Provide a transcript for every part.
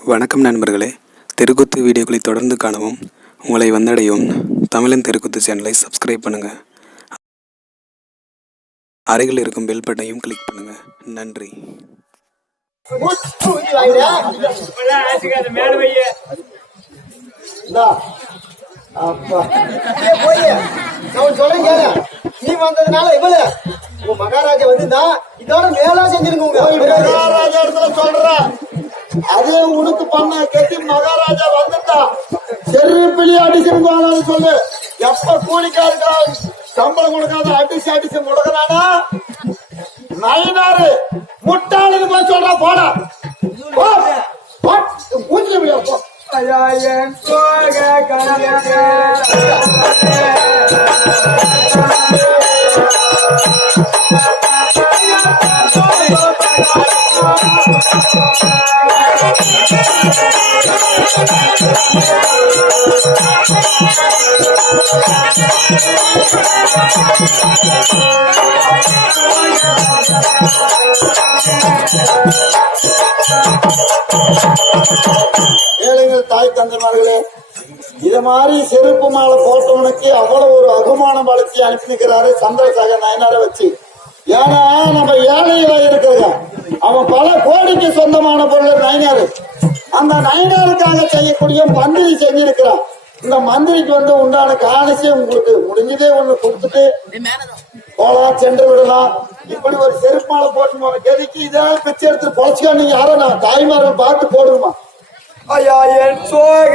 வணக்கம் நண்பர்களே. தெருக்கூத்து வீடியோக்களை தொடர்ந்து காணவும் உங்களை வந்தடையும் தமிழன் தெருக்கூத்து சேனலை சப்ஸ்கிரைப் பண்ணுங்கள் அருகில் இருக்கும் பெல் பட்டனையும் கிளிக் பண்ணுங்கள் நன்றி. நீ வந்ததுனால இவளு உங்க மகாராஜா வந்திருந்தா இதோட மேலா செஞ்சிருங்க உங்க. மகாராஜா இடத்துல சொல்றேன். அதே உனக்கு பண்ண கட்டி மகாராஜா வந்துட்டா செரு பிள்ளி அடிச்சிருந்தாலும் சொல்லு. எப்ப கூலிக்காருக்கா சம்பளம் கொடுக்காத அடிச்சு அடிச்சு முடக்கிறானா? நயனாரு முட்டாளுன்னு போய் சொல்றா போடா. பூஜ்ஜியம் ஐயா என் போக போ ஏழைகள் தாய் தந்தைமார்களே இத மாதிரி செருப்பு மாலை போட்டவனுக்கு அவ்வளவு ஒரு அகுமானம் வளர்ச்சி அனுப்பிக்கிறாரு சந்திரசேகர் நயனார வச்சு. ஏன்னா நம்ம ஏழையில இருக்கிறத அவன் பல கோடிக்கு சொந்தமான பொருள் நயனாரு. அந்த நயனாருக்காக செய்யக்கூடிய மந்திரி செஞ்சிருக்கிறான். இந்த மந்திரிக்கு வந்து உண்டான காணிச்சு உங்களுக்கு முடிஞ்சதே ஒண்ணு கொடுத்துட்டு போலாம் சென்று விடலாம். இப்படி ஒரு செருப்பால போட்டு போன கதிக்கு இதெல்லாம் பிச்சை எடுத்து பொழைச்சிக்கா நீங்க யாரோ நான் தாய்மார்கள் பார்த்து போடுமா ஐயா என் சோக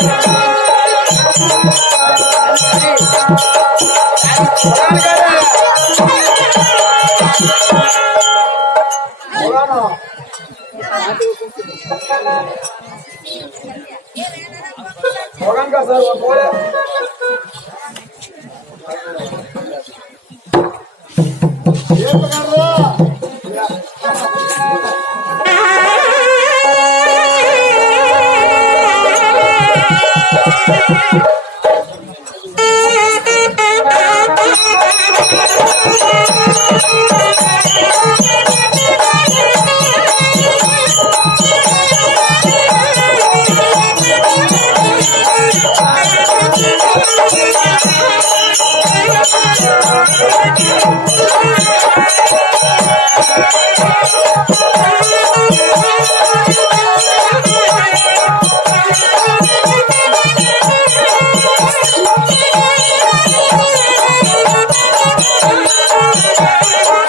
கரையை முகங்க சார் ஒரு போல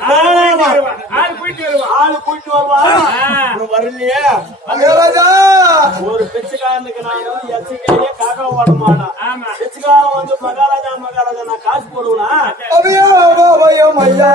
ஆள் போயிட்டு வருவான். ஆளு போயிட்டு வருவா இன்னும் வரலையே ஒரு பிச்சைக்காரனுக்கு நான் எச்சரிக்கையிலே காக்க ஓட மாட்டான் ஆமா. பிச்சைக்காரன் வந்து மகாராஜா மகாராஜா நான் காசு போடுவேனா? ஐயா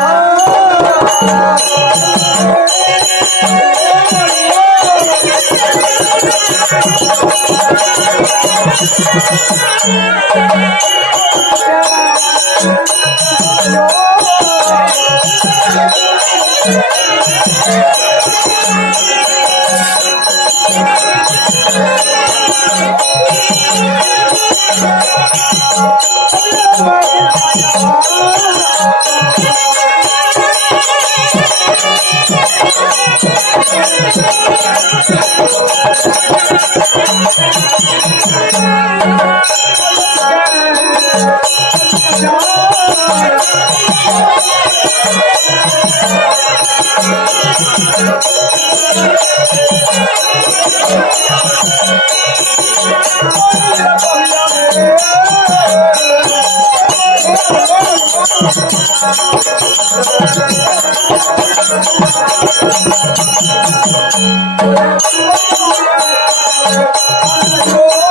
Oh,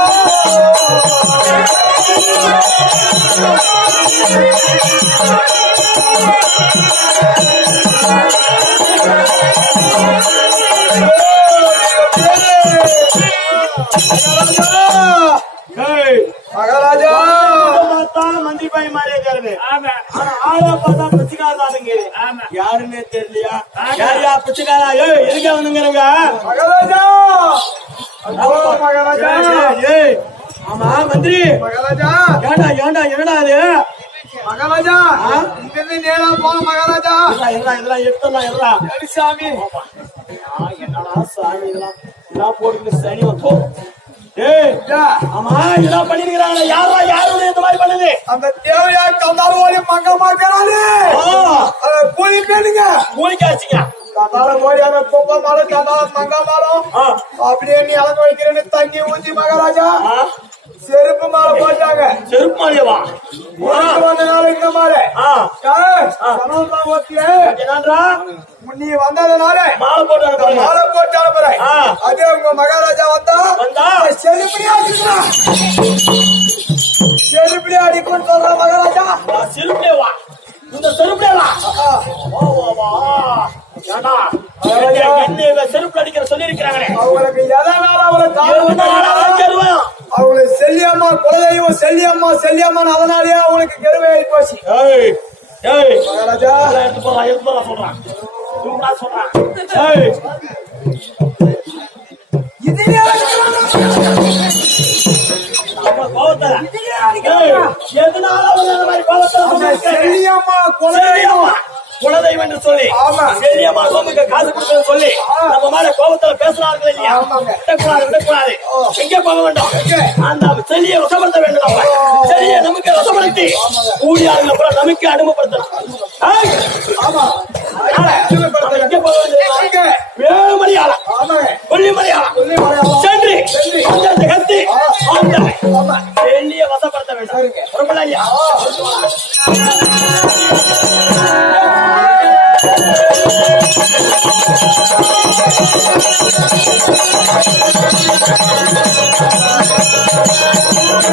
யாருன்னே தெரியலையா? யாரையா பிச்சைக்காரா? ஏய் எதுக்கே வந்துங்கிறங்க மகாராஜா. மகாராஜா. ஏய் ஆமா மந்திரி. மகாராஜா. ஏண்டா ஏண்டா என்னடா அது மகாராஜா இங்கிருந்து நேரா போன மகாராஜா. இதெல்லாம் இதெல்லாம் எடுத்துடலாம் எல்லாம் சாமி. என்னடா சாமி இதெல்லாம்? இதெல்லாம் போட்டு சனி வந்து. ஏய் ஆமா இதெல்லாம் பண்ணிருக்கிறாங்க யாரா இந்த மாதிரி பண்ணுது? அந்த தேவையா கந்தாரு ஓடி மங்க மாக்கிறாரு ஆ, கூலி பேணுங்க. மூலிக்காச்சுங்க கந்தார ஓடி அந்த குப்பை மரம் கந்தார மங்க மரம் ஆ, அப்படியே நீ அளந்து வைக்கிறேன்னு தண்ணி ஊத்தி மகாராஜா. செருப்பு மாலை போட்டாங்க. செருப்பு வந்தனால இந்த மாலை. நீ வந்ததுனால மாலை போட்டு மாலை போட்டு அனுப்புறேன். ஆ. அதே உங்க மகாராஜா வந்தா வந்தா? செருப்படி அடிக்கலாம் செருப்படி அடிக்கும்னு சொல்ற மகாராஜா. வா இந்த வா. ஏண்டா? என்ன இவ செருப்புல அடிக்கிற சொல்லியிருக்கிறாங்களே. அவங்களுக்கு எதனால தாழ்வு அவங்களை செல்லியம்மா குலதெய்வம் செல்லியம்மா செல்லியம்மான்னு அதனாலேயே அவங்களுக்கு கருவை ஆகி போச்சு மகாராஜா. எதனால செல்லியம்மா குலதெய்வம். குலதெய்வம் என்று சொல்லி ஆமா. பெரியம்மா கோமுக்கு காசு கொடுக்கறது சொல்லி நம்ம மேல கோபத்துல பேசுறார்கள் இல்லையா. விடக்கூடாது விடக்கூடாது. எங்க போக வேண்டும்? அந்த செல்லியை வசப்படுத்த வேண்டும் நம்ம செல்லியை நமக்கு வசப்படுத்தி ஊழியாளர்கள் அப்புறம் நமக்கு ஆமாங்க கொல்லிமணியாளம் கொல்லிமலையாளம். சென்று. அந்த கத்தி ஆமா. செல்லியை வசப்படுத்த வேண்டும். சரிங்க.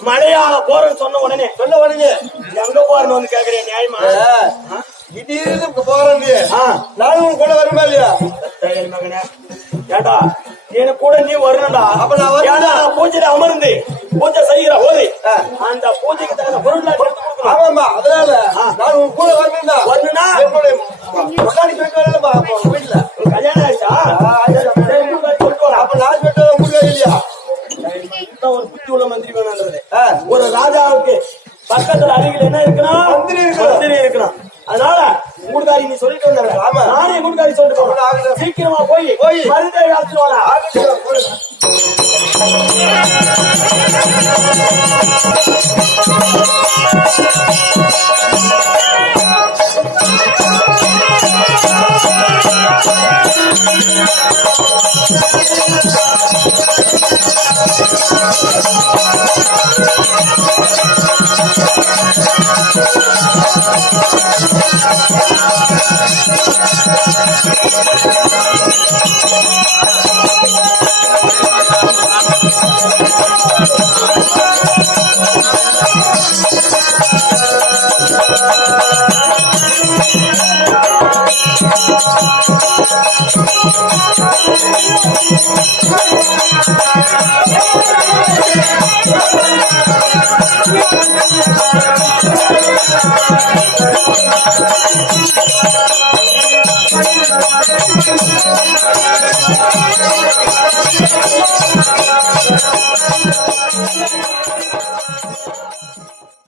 மலையாக போறேன்னு சொன்ன உடனே சொல்ல உடனே எங்க போறேன்னு வந்து கேக்குறேன் நியாயமா? திடீர்னு போறேன். நானும் கூட வருமா இல்லையா? மகனே. ஏடா எனக்கு கூட நீ வரணும்டா. அப்ப நான் பூஜையில அமர்ந்து பூஜை செய்யற போது. அந்த பூஜைக்கு தகுந்த பொருள் ஆமாமா அதனால நான் உன் கூட வரணும்டா. வரணும்னா? என்னுடைய முன்னாடி போயிட்டு அப்போ வீட்டுல இருக்கலாம் மந்திரி இருக்கலாம் அதனால மூடுகாரி நீ சொல்லிட்டு வந்த ஆமா. நானே மூடுகாரி சொல்லிட்டு போறேன். சீக்கிரமா போய் போய். மருந்தை அழைச்சிட்டு வரேன் ஆகட்டும்